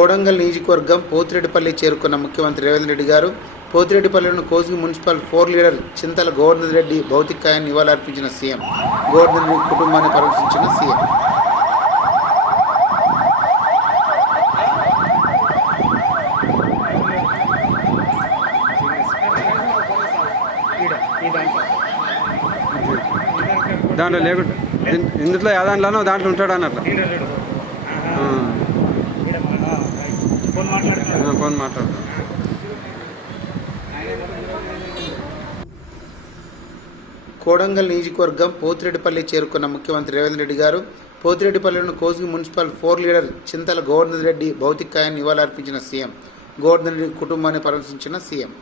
కోడంగల్ నియోజకవర్గం పోతిరెడ్డిపల్లి చేరుకున్న ముఖ్యమంత్రి రేవంత్ రెడ్డి గారు పోతిరెడ్డిపల్లిలోని కోసిగి మున్సిపల్ 4 లీడర్ చింతల గోవర్ధన్ రెడ్డి భౌతికాయాన్ని నివాళులర్పించిన సీఎం. గోవర్ధన్ రెడ్డి కుటుంబాన్ని పరామర్శించిన సీఎం. దాంట్లో లేకుండా ఇందులో దాంట్లోనో దాంట్లో ఉంటాడు అన్నట్లు ఫోన్ మాట్లాడతాను. కోడంగల్ నియోజకవర్గం పోతిరెడ్డిపల్లి చేరుకున్న ముఖ్యమంత్రి రేవంత్ రెడ్డి గారు పోతిరెడ్డిపల్లిలోని కోసిగి మున్సిపల్ 4 లీడర్ చింతల గోవర్ధన్ రెడ్డి భౌతికాయాన్ని నివాళులర్పించిన సీఎం. గోవర్ధన్ రెడ్డి కుటుంబాన్ని పరామర్శించిన సీఎం.